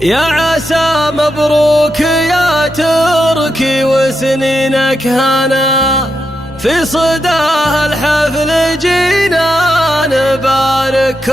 يا عسى مبروك يا تركي وسنينك هنا، في صداه الحفل جينا نبارك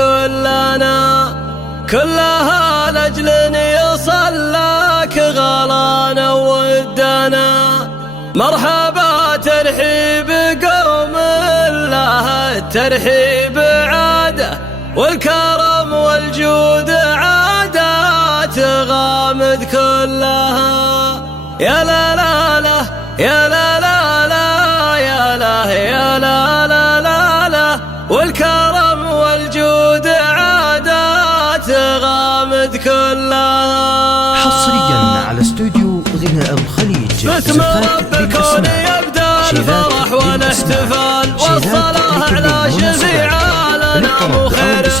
كلها لأجل يصل لك غلانا ودنا. مرحبا ترحيب قوم الله الترحيب عاده، والكرم والجود عادات غامد كلها. يا لا لا لا يا لا لا لا يا لا يا لا لا لا لا، والكرم والجود عادات غامد كلها. حصريا على استوديو غناء الخليج. باسم رب الكون يبدأ الفرح والاحتفال، والصلاة على شفيع الأنام وخير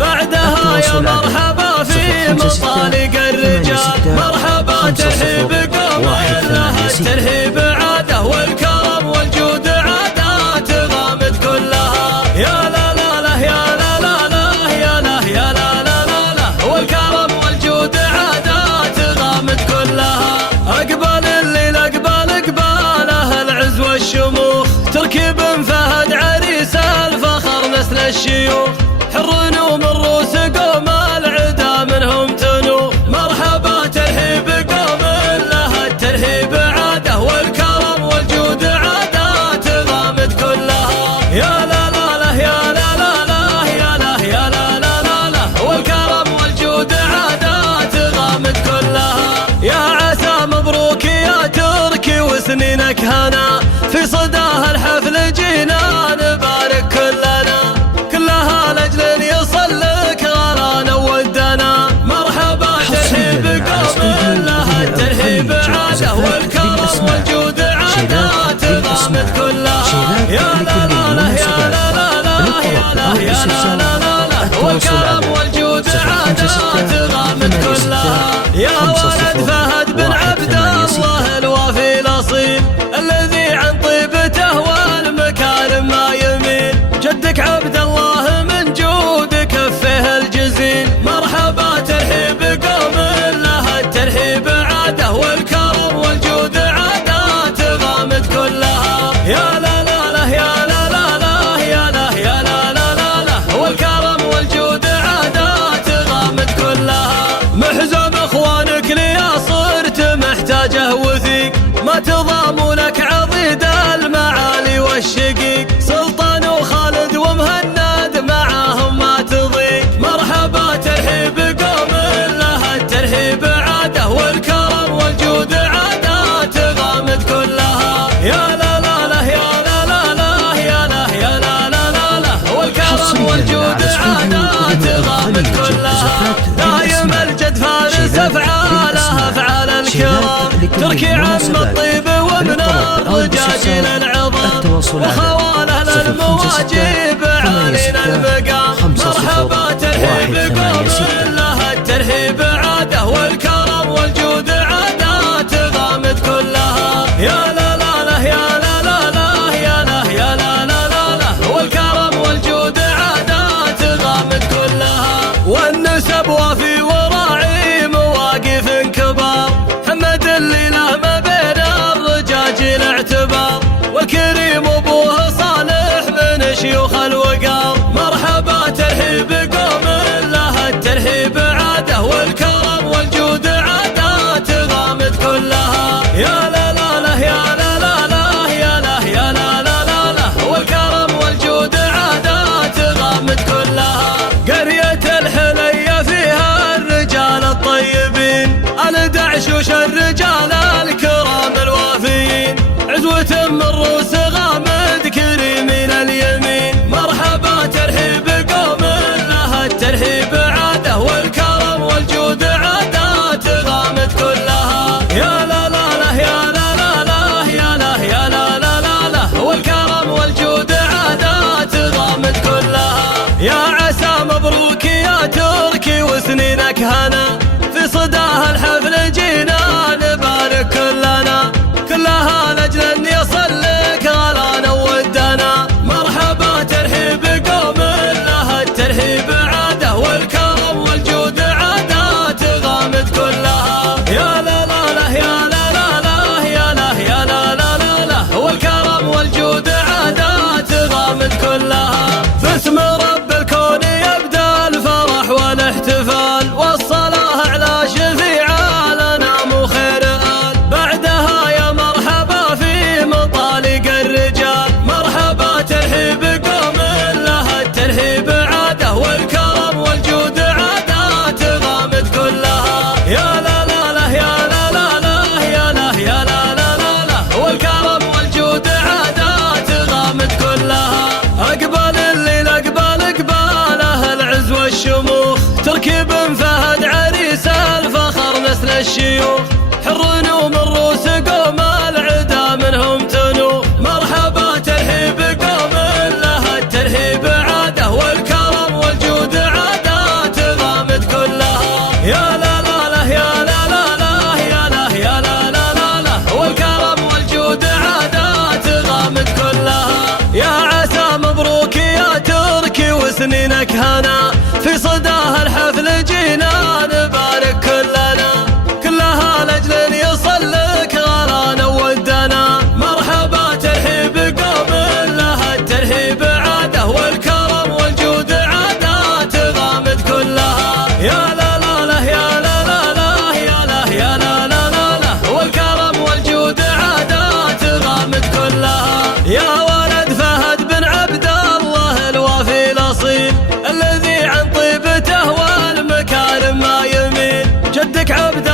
بعدها. يا مرحبا في مصالق الرجال، مرحبا ترحيب قوم لها الترحيب عاده، والكرم والجود عادات غامد كلها. يا لا لا لا يا لا لا لا يا لا يا لا لا لا لا، والكرم والجود عادات غامد كلها. أقبل الليل أقباله العز والشموخ، تركي بن فهد عريس الفخر نسل الشيوخ، حر نوم الروس قوم العدا منهم تنوخ. مرحبا ترحيب قوم لها الترحيب عاده، والكرم والجود عادات غامد كلها. يا لا لا لا يا لا لا لا يا لا يا لا لا لا لا، والكرم والجود عادات غامد كلها. يا عسى مبروك يا تركي وسنينك هنا، في صداه الحفل جينا نبارك كلها لأجل يصل لك غلانا ودنا. مرحبا ترحيب قوم لها الترحيب عاده، والكرم والجود عادات غامد كلها. يا لا لا لا يا لا لا لا يا لا يا لا لا لا، والكرم والجود عادات غامد كلها. يا ولد فهد بن عبد الله الوافي الأصيل، الذي عن طيبته والمكارم ما يميل، جدك عبد الله من جود كفه الجزيل. مرحبا ترحيب قوم لها الترحيب عاده، والكرم والجود عادات غامد كلها. يا لا لا لا يا لا لا لا يا لا يا لا لا لا لا، والكرم والجود عادات غامد كلها. محزم اخوانك ليا صرت محتاجه وثيق، ما تضامنك عضيد المعالي والشقيق، سلطان وخالد ومهند معاهم ما تضيق. مرحبا ترحيب قوم لها الترحيب عاده، والكرم والجود عادات غامد كلها. يا لا لا لا يا لا لا لا يا لا يا لا لا لا لا، والكرم والجود عادات غامد كلها. دايم الجد فارس افعال الكرام، تركي عم الطيب ومن الرجاجيل العظام، وخواله للمواجب عالين المقام. مرحبا ترحيب قوم لها الترحيب عاده، والكرم والجود عادات غامد كلها. يا لا لا لا يا لا لا لا يا لا يا لا لا لا لا، والكرم والجود عادات غامد كلها. والنسب وافي وراعي مواقف كبار، حمد اللي له ما بين الرجاجيل اعتبار، والكريم ابوه صالح من شيوخ الوقار. مرحبا ترحيب قوم لها الترحيب عاده، والكرم والجود عادات غامد كلها. يا لا لا لا يا لا لا لا يا لا يا لا لا لا لا، والكرم والجود عادات غامد كلها. قرية الحلية فيها الرجال الطيبين، الدعشوش الرجال الكرام الوافيين، عزوة من روس غامد كريمين اليمين. مرحبا ترحيب قوم لها الترحيب عاده، والكرم والجود عادات غامد كلها. يا لا لا لا يا لا لا لا يا لا يا لا لا لا لا، والكرم والجود عادات غامد كلها. يا عسى مبروك يا تركي وسنينك هنا، في صداه الحفل جينا نبارك كلها لأجل أن يصل لك غلانا ودنا. مرحبا ترحيب قوم لها الترحيب عاده، والكرم والجود عادات غامد الشيوخ حر ومن روس قوم العدا منهم تنو. مرحبا ترحيب قوم لها الترحيب عاده والكرم والجود عادات غامد كلها. يا لا لا لا يا لا لا لا يا لا يا لا لا لا لا والكرم والجود عادات غامد كلها. يا عسى مبروك يا تركي وسنينك هنا في صداها الحفل جينا نبارك كلنا كلها لاجل يصلك غلانا ودنا. مرحبا ترحيب قوم لها الترحيب عاده والكرم والجود عادات غامد كلها. يا لا لا لا يا لا لا لا يا لا يا لا لا لا لا والكرم والجود عادات غامد كلها. يا ولد فهد بن عبد الله الوافي الاصيل الذي عن طيبته والمكارم ما يميل. جدك عبد